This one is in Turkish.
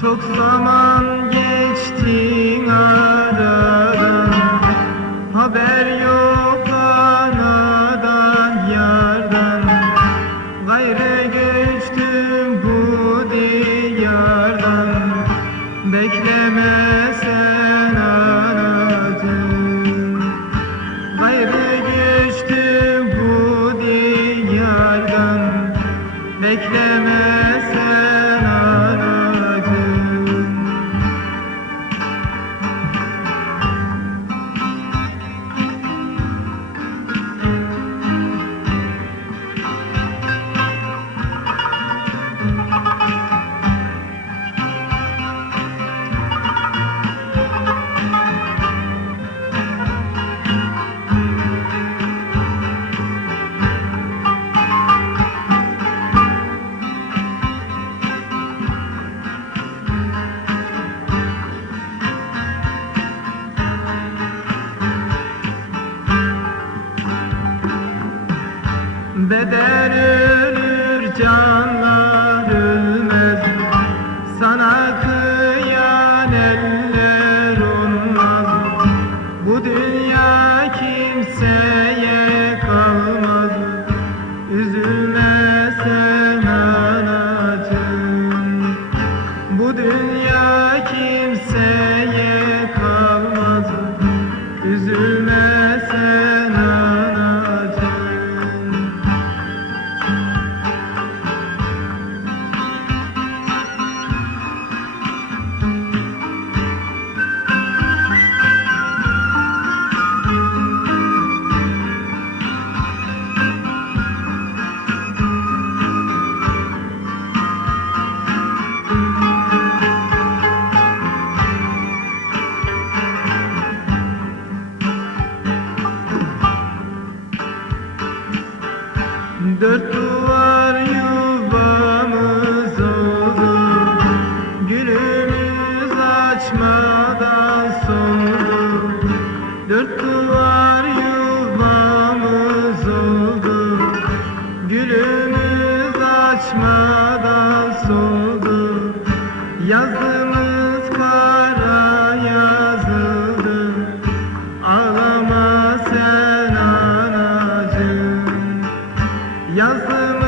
Çok zaman Beden ölür canlar ölmez. Sana kıyan eller olmaz. Bu dünya kimseye kalmaz. Üzülme sen anacığım Bu dünya Çatışmadan sondu Dört duvar yuvamız oldu. Gülümüz açmadan soldu. Yazımız kara yazıldı. Ağlama sen anacığım. Yazımız